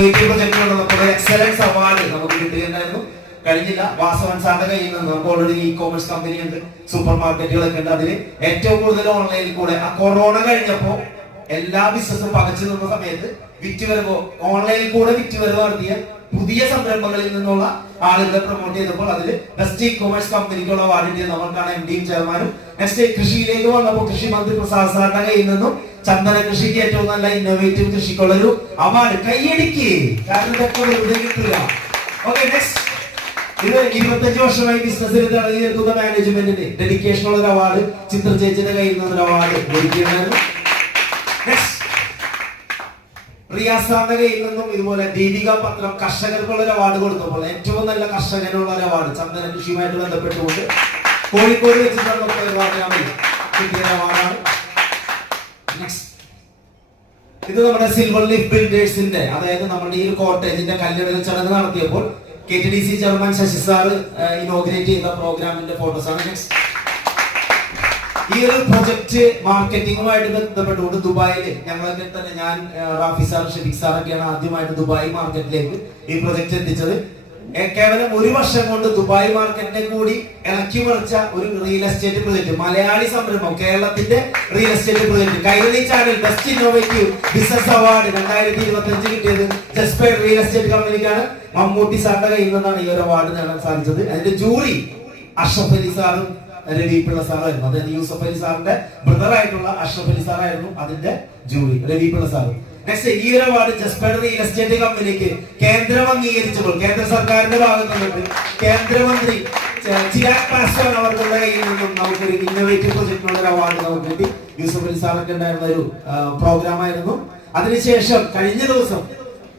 Innovative പ്രൊജക്ടുകളുള്ള excellence award നമുക്ക് കിട്ടുകയുണ്ടായിരുന്നു. കഴിഞ്ഞില്ല. വാസവൻ സാറിന്റെ കയ്യിൽ നിന്ന് നമുക്ക് ഓൾറെഡി ഇ കോമേഴ്സ് കമ്പനി ഉണ്ട്, സൂപ്പർ മാർക്കറ്റുകളൊക്കെ ഉണ്ട്. അതിൽ ഏറ്റവും കൂടുതൽ ഓൺലൈനിൽ കൂടെ ആ കൊറോണ കഴിഞ്ഞപ്പോ എല്ലാ ബിസിനസ്സും പകച്ചു നിന്ന സമയത്ത് വിറ്റുവരവോ ഓൺലൈനിൽ കൂടെ വിറ്റുവരവ് നടത്തിയ പുതിയ സംരംഭങ്ങളിൽ നിന്നുള്ള ആളുകളെ പ്രൊമോട്ട് ചെയ്തപ്പോൾ അതിൽ ബെസ്റ്റ് ഇ കോമേഴ്സ് കമ്പനിക്കുള്ള അവാർഡ് കിട്ടിയത് നമുക്കാണ്, MD-യും ചെയർമാനും. നെക്സ്റ്റ് കൃഷിയിലേക്ക് വന്നപ്പോൾ കൃഷി മന്ത്രി പ്രസാദ് സാറിന്റെ കയ്യിൽ നിന്നും ചന്ദന കൃഷിക്ക് ഏറ്റവും നല്ല ഇന്നോവേറ്റീവ് കൃഷിക്കുള്ള ഒരു അവാർഡ്. കൈയടിക്ക്, കാരണം ഇതൊക്കെ വെറുതെ കിട്ടില്ല. ഓക്കെ, നെക്സ്റ്റ് ഇത് 25 വർഷമായി ബിസിനസ്സിൽ തിളങ്ങി നിൽക്കുന്ന മാനേജ്മെന്റിന് ഡെഡിക്കേഷൻ ഉള്ള ഒരു അവാർഡ് ചിത്ര ചേച്ചിയുടെ കയ്യിൽ നിന്നൊരു അവാർഡ് ലഭിക്കുകയായിരുന്നു. റിയാസ് സാറിന്റെ കയ്യിൽ നിന്നും ഇതുപോലെ ദീപിക പത്രം കർഷകർക്കുള്ള ഒരു അവാർഡ് കൊടുത്തപ്പോൾ ഏറ്റവും നല്ല കർഷകനുള്ള ഒരു അവാർഡ് ചന്ദന കൃഷിയുമായിട്ട് ബന്ധപ്പെട്ടുകൊണ്ട് കോഴിക്കോട് വെച്ചിട്ടുള്ള കിട്ടിയ അവാർഡാണ്. ഇത് നമ്മുടെ സിൽവർ ലീഫ് ബിൽഡേഴ്സിന്റെ, അതായത് നമ്മുടെ ഈ ഒരു കോട്ടേജിന്റെ കല്ലിടൽ ചടങ്ങ് നടത്തിയപ്പോൾ KTDC chairman Sasi sir inaugurate ചെയ്ത പ്രോഗ്രാമിന്റെ ഫോട്ടോസ് ആണ്. നെക്സ്റ്റ് ഈ ഒരു പ്രൊജക്ട് മാർക്കറ്റിംഗുമായിട്ട് ബന്ധപ്പെട്ടുകൊണ്ട് ദുബായിൽ ഞങ്ങളൊക്കെ തന്നെ, ഞാൻ റാഫി സാർ ഷെഫീഖ് സാറൊക്കെയാണ് ആദ്യമായിട്ട് ദുബായ് മാർക്കറ്റിലേക്ക് ഈ പ്രൊജക്ട് എത്തിച്ചത്. കേവലം ഒരു വർഷം കൊണ്ട് ദുബായ് മാർക്കറ്റിനെ കൂടി ഇളക്കി മറിച്ച ഒരു റിയൽ എസ്റ്റേറ്റ് പ്രൊജക്ട്, മലയാളി സംരംഭം, കേരളത്തിന്റെ real estate project. Kairali channel best innovative business award 2025 കിട്ടിയത് ജസ്പേഡ് റിയൽ എസ്റ്റേറ്റ് കമ്പനിക്കാണ്. മമ്മൂട്ടി സാറിന്റെ കയ്യിൽ നിന്നാണ് ഈ ഒരു അവാർഡ് നേടാൻ സാധിച്ചത്. അതിന്റെ ജൂറി അഷ്റഫ് അലി സാറും രവി പിള്ള സാറായിരുന്നു. അതായത് യൂസഫ് അലി സാറിന്റെ ബ്രദർ ആയിട്ടുള്ള അഷ്റഫ് അലി സാറായിരുന്നു അതിന്റെ jury, Ravi Pillai sir. Next ഈ ഒരു അവാർഡ് ജസ്പേഡ് റിയൽ എസ്റ്റേറ്റ് കമ്പനിക്ക് കേന്ദ്രം അംഗീകരിച്ചപ്പോൾ കേന്ദ്ര സർക്കാരിന്റെ ഭാഗത്തു നിന്ന് കേന്ദ്രമന്ത്രി ചിരാഗ് പാസ്വാൻ അവരുടെ കയ്യിൽ നിന്നും നമുക്കൊരു ഇന്നോവേറ്റീവ് പ്രൊജക്ടിനുള്ള ഒരു അവാർഡ് നമുക്ക് കിട്ടി. യൂസഫ് അലി സാറൊക്കെ ഉണ്ടായിരുന്ന ഒരു പ്രോഗ്രാം ആയിരുന്നു. അതിനുശേഷം കഴിഞ്ഞ ദിവസം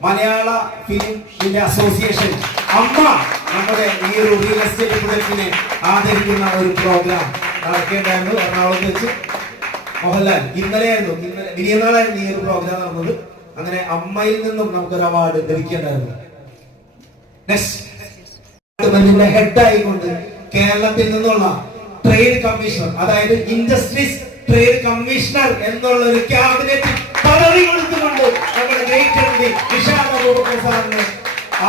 മലയാള ഫിലിം അസോസിയേഷൻ അമ്മ നമ്മുടെ ഈ ഒരു റിയൽ എസ്റ്റേറ്റ് പ്രൊജക്ടിനെ ആദരിക്കുന്ന ഒരു പ്രോഗ്രാം നടക്കേണ്ടായിരുന്നു എറണാകുളത്ത് വെച്ച്. മോഹൻലാൽ ഇന്നലെയായിരുന്നു, മിനിയനാളായിരുന്നു ഈ ഒരു പ്രോഗ്രാം നടന്നത്. അങ്ങനെ അമ്മയിൽ നിന്നും നമുക്കൊരു അവാർഡ് ലഭിക്കേണ്ടായിരുന്നു. നെക്സ്റ്റ് ഹെഡ് ആയിക്കൊണ്ട് കേരളത്തിൽ നിന്നുള്ള ട്രേഡ് കമ്മീഷണർ, അതായത് ഇൻഡസ്ട്രീസ് ട്രേഡ് കമ്മീഷണർ എന്നുള്ള ഒരു ക്യാബിനറ്റ് പദവി കൊടുത്തുകൊണ്ട് നമ്മുടെ ഗ്രേറ്റ് MD നിഷാദ് അബൂബക്കർ സാറിനെ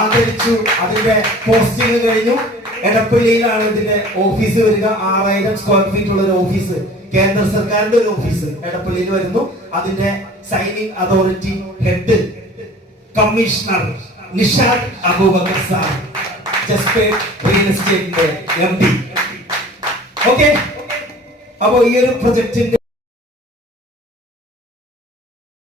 ആദരിച്ചു. അതിന്റെ പോസ്റ്റിംഗ് കഴിഞ്ഞു. എടപ്പള്ളിയിലാണ് ഇതിന്റെ ഓഫീസ് വരിക. 6000 സ്ക്വയർ ഫീറ്റ് ഉള്ള ഒരു ഓഫീസ്, കേന്ദ്ര സർക്കാരിന്റെ ഒരു ഓഫീസ് എടപ്പള്ളിയിൽ വരുന്നു. അതിന്റെ signing authority head commissioner Nishad Abubakar sir, ജസ്പേഡ് റിയൽ എസ്റ്റേറ്റിന്റെ MD. ഓക്കെ, അപ്പോ ഈ ഒരു പ്രൊജക്ടിന്റെ